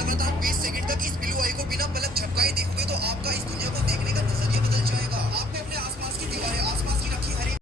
लगातार 20 सेकंड तक इस ब्लू आई को बिना पलक झपकाए देखोगे तो आपका इस दुनिया को